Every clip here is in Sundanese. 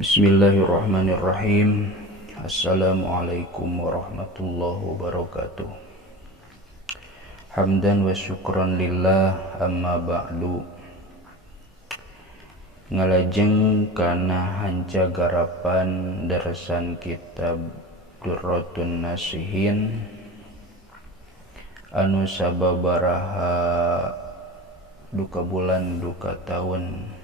Bismillahirrahmanirrahim. Assalamualaikum warahmatullahi wabarakatuh. Hamdan wa syukran lillah, amma ba'du. Ngalajeng kana hanca garapan darasan kitab Durratun Nasihin anu sababaraha duka bulan duka tahun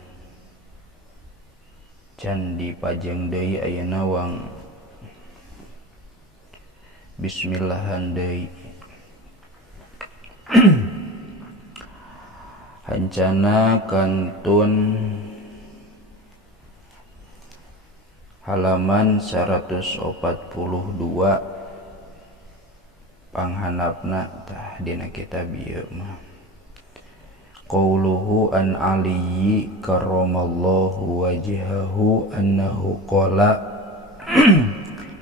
can dipajeng deui ayeuna wang bismillahan deui. Hancana kantun halaman 142 panghanapna tah dina kitab ieu mah. Qauluhu an Aliyyi karramallahu wajhahu annahu qala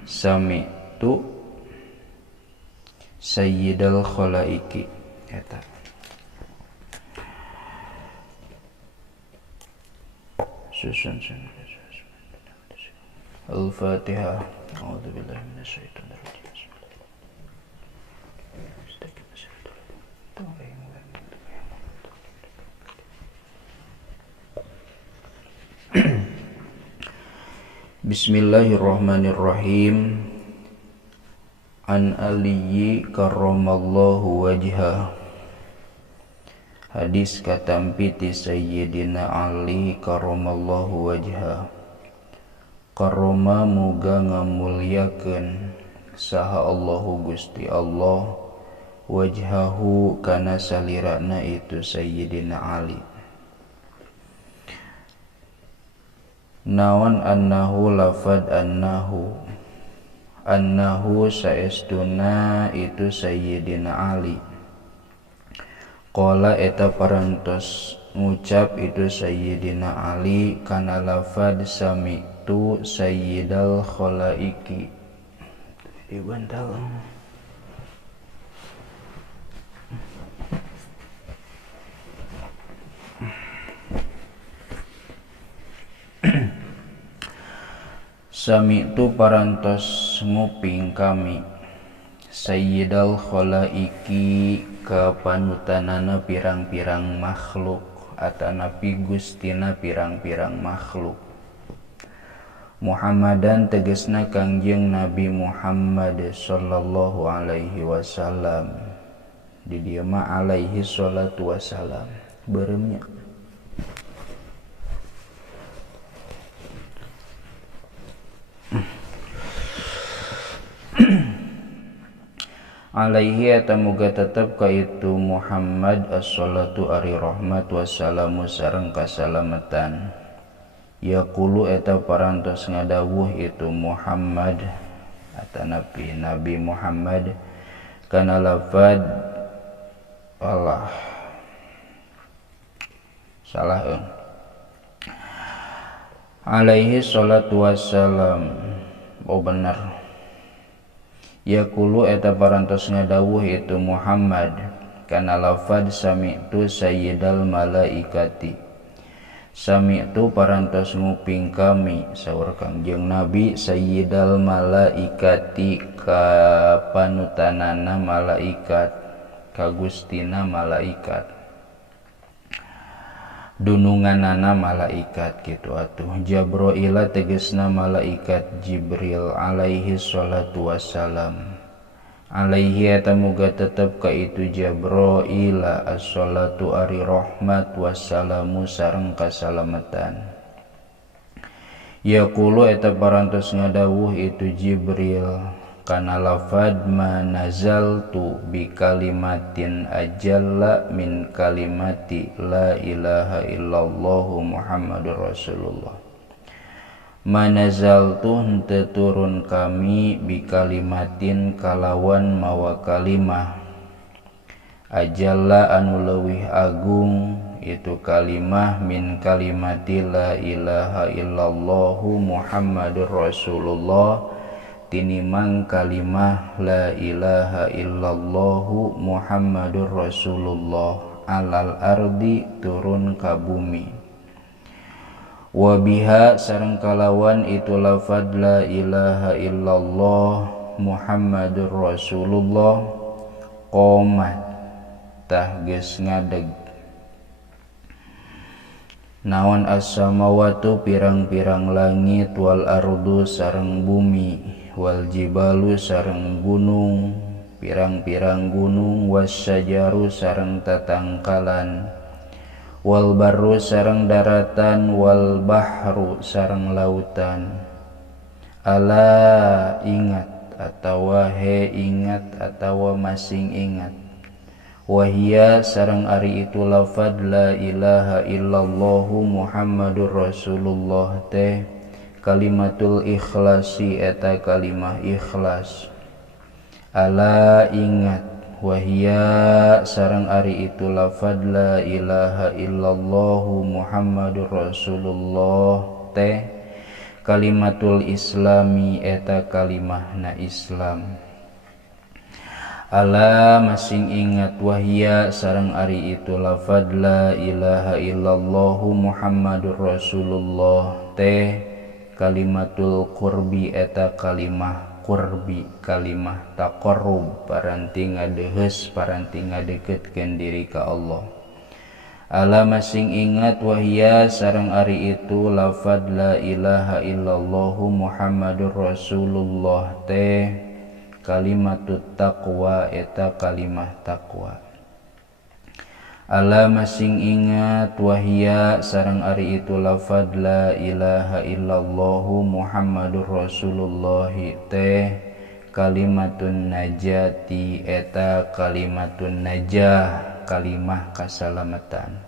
sami'tu sayyidal khalaiki eta. Susun Al-Fatihah. A'udzubillahi minasyaitonir rajim. Bismillahirrahmanirrahim. An Aliyyi karramallahu wajhah. Hadis katampi ti Sayyidina Ali karramallahu wajhah. Karrama muga ngamulyakeun saha Allahu Gusti Allah wajhahu kana salirana itu Sayyidina Ali. Naon annahu lafad annahu saestuna itu Sayyidina Ali. Qala eta parantos ngucap itu Sayyidina Ali kana lafad sami'tu sayyidal khalaiki. Dibantal. Sami'tu parantos nguping kami sayyidal khalaiki ka panutanana pirang-pirang makhluk atanapi gustina pirang-pirang makhluk. Muhammadan tegesna Kangjeng Nabi Muhammad sallallahu alaihi wasallam. Di dieu mah alaihi salatu wasalam beureumnya. Alaihi eta muga tetep ka itu Muhammad as-salatu ari rahmat wassalamu sareng kasalamatan. Yaqulu eta parantos ngadawuh itu Muhammad atanapi Nabi Muhammad kana lafad Allah salah alaihi salatu wassalam. Oh benar. Yaqulu eta parantos ngadawuh itu Muhammad kana lafad sami'tu sayyidal malaikati. Sami'tu parantos nguping kami saur Kangjeng Nabi sayyidal malaikati ka panutanana malaikat ka gustina malaikat dununganana malaikat kitu atuh. Jabroila tegesna malaikat Jibril alaihi salatu wassalam. Alaihi eta muga tetep ka itu Jabroila as-salatu ari rahmat wassalamu sareng kasalamatan. Yaqulu eta parantos ngadawuh itu Jibril kana lafad ma nazaltu bi kalimatin ajalla min kalimati la ilaha illallah Muhammadur Rasulullah. Ma nazaltu henteu turun kami bi kalimatin kalawan mawa kalimah ajalla anu leuwih agung itu kalimah min kalimati la ilaha illallah Muhammadur Rasulullah tinimang kalimah la ilaha illallah Muhammadur Rasulullah alal ardi turun ka bumi. wa biha sareng kalawan itu lafad la ilaha illallah Muhammadur Rasulullah qomat tah geus ngadeg naon as-samawatu pirang-pirang langit wal ardu sareng bumi wal jibalu sareng gunung pirang-pirang gunung wasyajaru sareng tatangkalan wal barru sareng daratan wal bahru sareng lautan ala ingat atawa he ingat atawa masing ingat wahia sareng ari itu lafad la ilaha illallahu Muhammadur Rasulullah teh kalimatul ikhlasi eta kalimah ikhlas ala ingat wahia sareng ari itu lafad la ilaha illallahu Muhammadur Rasulullah teh kalimatul islami eta kalimahna Islam ala masing ingat wahia sareng ari itu lafad la ilaha illallahu Muhammadur Rasulullah teh kalimatul qurbi eta kalimah qurbi kalimah taqarrub paranti ngadeheus paranti ngadeukeutkeun diri ka Allah ala masing ingat wahia sareng ari itu lafad la ilaha illallahu Muhammadur Rasulullah teh kalimatut taqwa eta kalimah taqwa ala masing ingat wahia sareng ari itu lafad la ilaha illallahu Muhammadur Rasulullah teh kalimatun najati eta kalimatun najah kalimah kasalamatan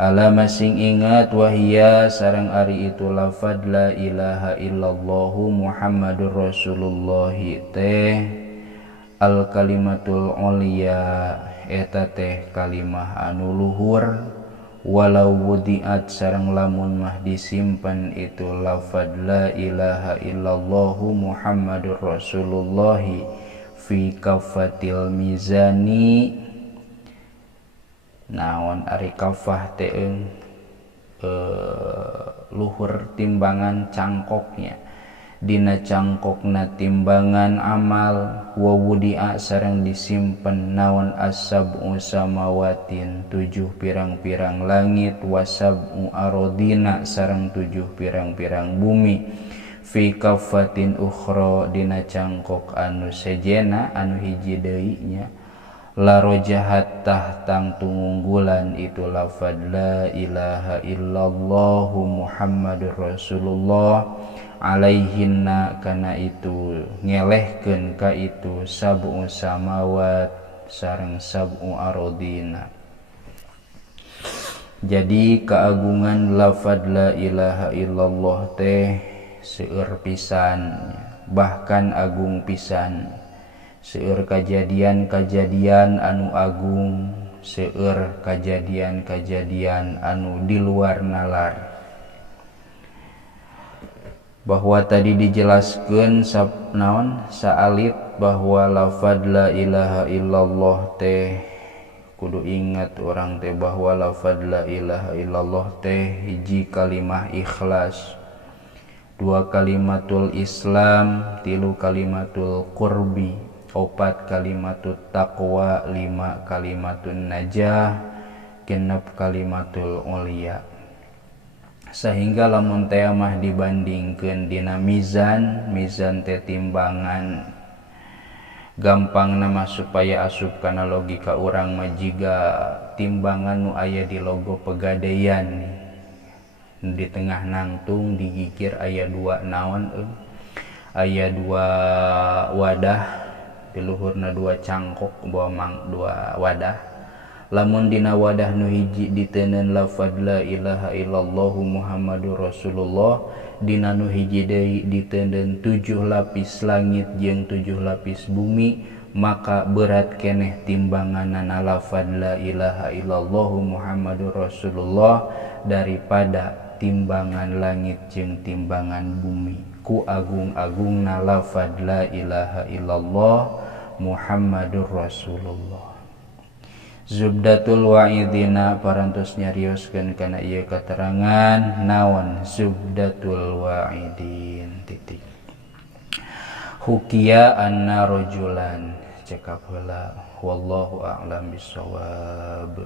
ala masing ingat wahia sareng ari itu lafad la ilaha illallahu Muhammadur Rasulullah teh al kalimatul ulia eta teh kalimah anu luhur walau wudiat sareng lamun mah disimpen itu lafad la ilaha illallahu Muhammadur Rasulullah fi kafatil mizani naon ari kafah teh luhur timbangan cangkoknya dina cangkokna timbangan amal wa wudi'a sareng disimpen naon as-sab'u samawatin 7 pirang-pirang langit wasab'u arodina sareng 7 pirang-pirang bumi fi kafatin ukhra dina cangkok anu sejena anu hiji deui nya la rojahat tahtang tungunggulan itu lafad la ilaha illallah Muhammadur Rasulullah alaihinna kana itu ngelehkeun ka itu sab'u samawat sareng sab'u arodina. Jadi keagungan lafad la ilaha illallah teh seueur pisan bahkan agung pisan seueur kajadian-kajadian anu agung seueur kajadian-kajadian anu di luar nalar bahwa tadi dijelaskeun naon saalit bahwa lafad la ilaha illallah teh kudu ingat orang teh bahwa lafad la ilaha illallah teh hiji kalimah ikhlas, 2 kalimatul Islam, 3 kalimatul qurbi, 4 kalimatut taqwa, 5 kalimatun najah, 6 kalimatul ulia. Sehingga lamun teh mah dibandingkeun dina mizan teh timbangan gampang nama supaya asup kana logika urang mah jiga timbangan nu aya di logo Pegadaian di tengah nangtung digigir aya 2 naon aya 2 wadah di luhurna 2 cangkok bawa 2 wadah lamun dina wadah nu hiji diteuneun lafad la ilaha illallah Muhammadur Rasulullah dina nu hiji deui diteuneun 7 lapis langit jeung 7 lapis bumi maka berat keneh timbanganna lafad la ilaha illallah Muhammadur Rasulullah daripada timbangan langit jeung timbangan bumi ku agung-agungna lafad la ilaha illallah Muhammadur Rasulullah. Zubdatul wa'idina parantos nyarioskeun kana ieu katerangan naon zubdatul wa'idin titik. Hukia anna rajulan cekap heula wallahu a'lam bissawab.